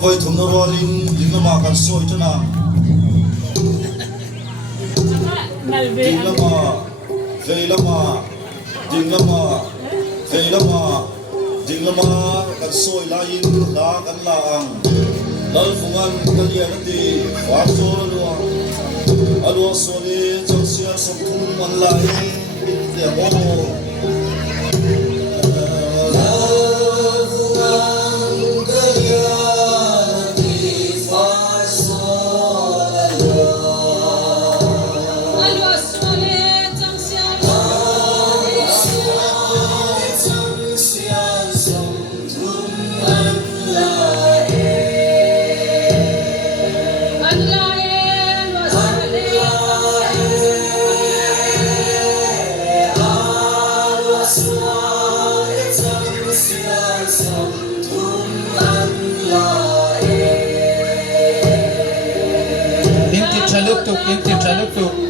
voi thum na rolin dinglama kan soi chana dinglama veilama dinglama veilama dinglama kan soi lain la kan la ang lal fungan kan ya ti wa so lo alo so le chang sia som thum man la te ho Inti chaluk tuk